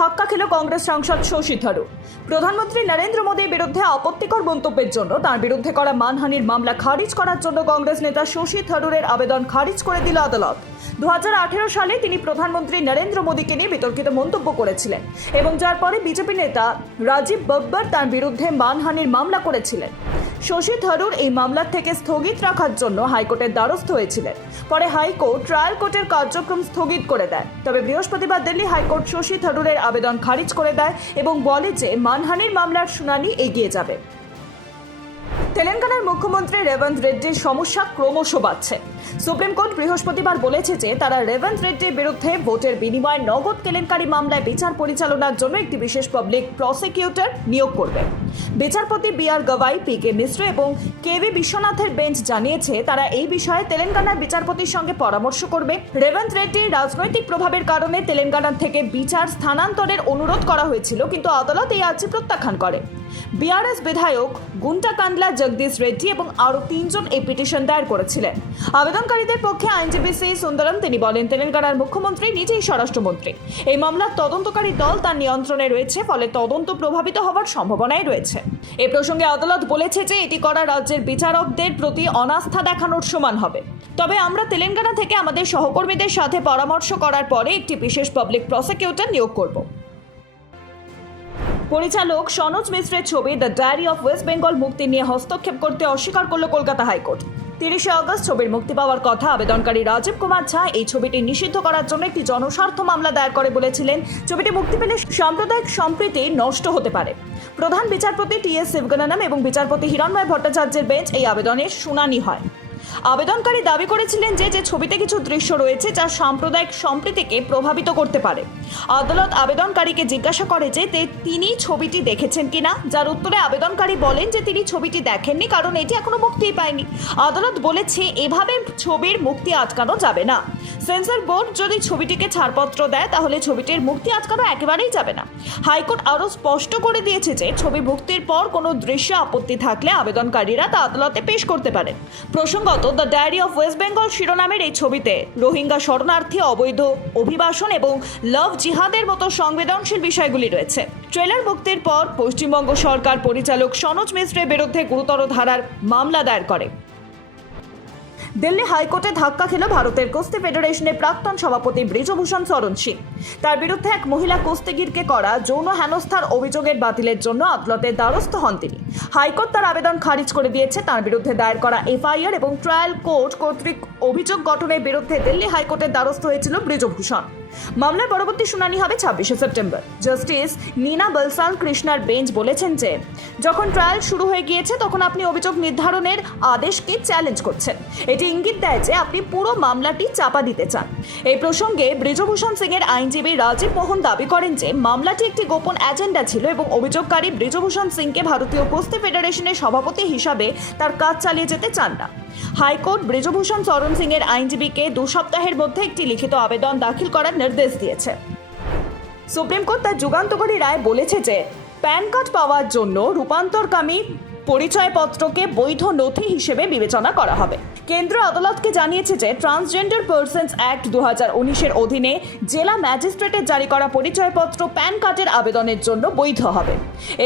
ধাক্কা খেল কংগ্রেস সাংসদ শশী থারুর। প্রধানমন্ত্রী নরেন্দ্র মোদীর বিরুদ্ধে আপত্তিকর মন্তব্যের জন্য তার বিরুদ্ধে করা মানহানির মামলা খারিজ করার জন্য কংগ্রেস নেতা শশী থারুরের আবেদন খারিজ করে দিল আদালত। দু হাজার আঠেরো সালে তিনি প্রধানমন্ত্রী নরেন্দ্র মোদীকে নিয়ে বিতর্কিত মন্তব্য করেছিলেন এবং যার পরে বিজেপি নেতা রাজীব বব্বর তার বিরুদ্ধে মানহানির মামলা করেছিলেন। শশী থারুর এই মামলার থেকে স্থগিত রাখার জন্য হাইকোর্টের দ্বারস্থ হয়েছিলেন। পরে হাইকোর্ট ট্রায়াল কোর্টের কার্যক্রম স্থগিত করে দেয়। তবে বৃহস্পতিবার দিল্লি হাইকোর্ট শশী থারুরের আবেদন খারিজ করে দেয় এবং বলে যে মানহানির মামলার শুনানি এগিয়ে যাবে। তেলেঙ্গানার মুখ্যমন্ত্রী রেবন্ত রেড্ডির সমস্যা ক্রমশ বাড়ছে। সুপ্রিম কোর্ট বৃহস্পতিবার বলেছে যে তারা রেবন্ত রেড্ডির বিরুদ্ধে ভোটের বিনিময়ে নগদ কেলেঙ্কারি মামলায় বিচার পরিচালনার জন্য একটি বিশেষ পাবলিক প্রসিকিউটর নিয়োগ করবে। বিচারপতি বি আর গবাই পি কে মিশ্র এবং কে ভি বিশ্বনাথের বেঞ্চ জানিয়েছে, তারা এই বিষয়ে তেলেঙ্গানার বিচারপতির সঙ্গে পরামর্শ করবে। রেবন্ত রেড্ডির রাজনৈতিক প্রভাবের কারণে তেলেঙ্গানা থেকে বিচার স্থানান্তরের অনুরোধ করা হয়েছিল, কিন্তু আদালত এই আর্জি প্রত্যাখ্যান করে। বিআরএস বিধায়ক গুন্টা কান্ডলা, জগদীশ রেড্ডি এবং আরও তিনজন এই পিটিশন দায়ের করেছিলেন। আবেদনকারীদের পক্ষে আইনজীবী সি সুন্দরম, তিনি বলেন, তেলেঙ্গানার মুখ্যমন্ত্রী নিজেই স্বরাষ্ট্রমন্ত্রী। এই মামলার তদন্তকারী দল তার নিয়ন্ত্রণে রয়েছে, ফলে তদন্ত প্রভাবিত হওয়ার সম্ভাবনাই রয়েছে। এ প্রসঙ্গে আদালত বলেছে যে এটি করা রাজ্যের বিচারকদের প্রতি অনাস্থা দেখানোর সমান হবে। তবে আমরা তেলেঙ্গানা থেকে আমাদের সহকর্মীদের সাথে পরামর্শ করার পরে একটি বিশেষ পাবলিক প্রসিকিউটর নিয়োগ করব। পরিচালক সনোজ মিশ্রের ছবি the diary of West Bengal মুক্তি নিয়ে হস্তক্ষেপ করতে অস্বীকার করল কলকাতা হাইকোর্ট। তিরিশে আগস্ট ছবির মুক্তি পাওয়ার কথা আবেদনকারী রাজীব কুমার ঝা এই ছবিটি নিষিদ্ধ করার জন্য একটি জনস্বার্থ মামলা দায়ের করে বলেছিলেন। ছবিটি মুক্তি পেলে সাম্প্রদায়িক সম্প্রীতি নষ্ট হতে পারে। প্রধান বিচারপতি টি এস শিবগণানম এবং বিচারপতি হিরণময় ভট্টাচার্যের বেঞ্চ এই আবেদনের শুনানি হয়। আবেদনকারী দাবি করেছিলেন যে যে ছবিতে কিছু দৃশ্য রয়েছে যা সাম্প্রদায়িক সম্প্রীতিকে প্রভাবিত করতে পারে। আদালত আবেদনকারীকে জিজ্ঞাসা করে যে তিনি ছবিটি দেখেছেন কিনা? যার উত্তরে আবেদনকারী বলেন যে, তিনি ছবিটি দেখেননি, কারণ এটি এখনও মুক্তিই পায়নি। আদালত বলেছে, এভাবে ছবির মুক্তি আটকানো যাবে না। সেন্সর বোর্ড যদি ছবিটিকে ছাড়পত্র দেয়, তাহলে ছবিটির মুক্তি আটকানো একেবারেই যাবে না। হাইকোর্ট আরও স্পষ্ট করে দিয়েছে যে, ছবি মুক্তির পর কোনো দৃশ্য আপত্তি থাকলে আবেদনকারীরা তা আদালতে পেশ করতে পারেন। প্রসঙ্গত the diary of West Bengal শিরোনামের এই ছবিতে রোহিঙ্গা শরণার্থী, অবৈধ অভিবাসন এবং লাভ জিহাদের মতো সংবেদনশীল বিষয়গুলি রয়েছে। ট্রেলার মুক্তির পর পশ্চিমবঙ্গ সরকার পরিচালক সনোজ মিশ্রের বিরুদ্ধে গুরুতর ধারার মামলা দায়ের করে। দিল্লি হাইকোর্টে ধাক্কা খেল ভারতের কুস্তি ফেডারেশনের প্রাক্তন সভাপতি ব্রিজভূষণ চরণ সিং। তার বিরুদ্ধে এক মহিলা কুস্তিগিরকে করা যৌন হেনস্থার অভিযোগের বাতিলের জন্য আদালতের দ্বারস্থ হন তিনি। হাইকোর্ট তার আবেদন খারিজ করে দিয়েছে। তার বিরুদ্ধে দায়ের করা এফআইআর এবং ট্রায়াল কোর্ট কর্তৃক অভিযোগ গঠনের বিরুদ্ধে দিল্লি হাইকোর্টের দ্বারস্থ হয়েছিল ব্রিজভূষণ। মামলার পরবর্তী শুনানি হবে ছাব্বিশে সেপ্টেম্বর। জাস্টিস নীনা বলসাল কৃষ্ণার বেঞ্চ বলেছেন যে, যখন ট্রায়াল শুরু হয়ে গিয়েছে, তখন আপনি অভিযোগ নির্ধারণের আদেশকে চ্যালেঞ্জ করছেন। এটি ইঙ্গিত দেয় যে, আপনি পুরো মামলাটি চাপা দিতে চান। এই প্রসঙ্গে ব্রিজভূষণ সিং এর আইনজীবী রাজীব মোহন দাবি করেন যে, মামলাটি একটি গোপন এজেন্ডা ছিল এবং অভিযোগকারী ব্রিজভূষণ সিংকে ভারতীয় কুস্তি ফেডারেশনের সভাপতি হিসাবে তার কাজ চালিয়ে যেতে চান না। হাইকোর্ট ব্রিজভূষণ চরণ সিং এর আইনজীবীকে দু সপ্তাহের মধ্যে একটি লিখিত আবেদন দাখিল করার নির্দেশ দিয়েছে। সুপ্রিম কোর্ট তার যুগান্তকারী রায় বলেছে যে, প্যান কার্ড পাওয়ার জন্য রূপান্তরকামী পরিচয়পত্রকে বৈধ নথি হিসেবে বিবেচনা করা হবে। কেন্দ্র আদালতকে জানিয়েছে যে ট্রান্সজেন্ডার পার্সনস অ্যাক্ট দু হাজার উনিশের অধীনে জেলা ম্যাজিস্ট্রেটের জারি করা পরিচয়পত্র প্যান কার্ডের আবেদনের জন্য বৈধ হবে।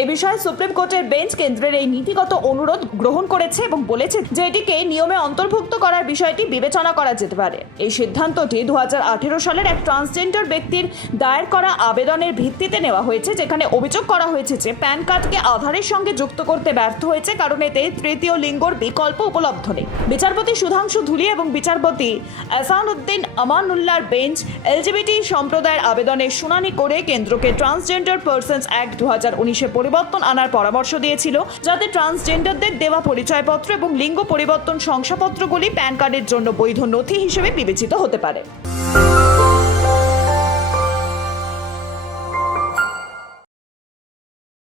এ বিষয়ে সুপ্রিম কোর্টের বেঞ্চ কেন্দ্রের এই নীতিগত অনুরোধ গ্রহণ করেছে এবং বলেছে যে, এটিকে নিয়মে অন্তর্ভুক্ত করার বিষয়টি বিবেচনা করা যেতে পারে। এই সিদ্ধান্তটি দু হাজার আঠেরো সালের এক ট্রান্সজেন্ডার ব্যক্তির দায়ের করা আবেদনের ভিত্তিতে নেওয়া হয়েছে, যেখানে অভিযোগ করা হয়েছে যে, প্যান কার্ডকে আধারের সঙ্গে যুক্ত করতে ব্যর্থ হয়েছে কারণ এতে তৃতীয় লিঙ্গর বিকল্প উপলব্ধ নেই। বিচারপতি সুধাংশু ধুলি এবং বিচারপতি এসানুদ্দিন আমানুল্লাহর বেঞ্চ এলজিবিটি সম্প্রদায়ের আবেদনের শুনানি করে কেন্দ্রকে ট্রান্সজেন্ডার পার্সনস অ্যাক্ট দু হাজার উনিশে পরিবর্তন আনার পরামর্শ দিয়েছিল, যাতে ট্রান্সজেন্ডারদের দেওয়া পরিচয়পত্র এবং লিঙ্গ পরিবর্তন শংসাপত্রগুলি প্যান কার্ডের জন্য বৈধ নথি হিসেবে বিবেচিত হতে পারে।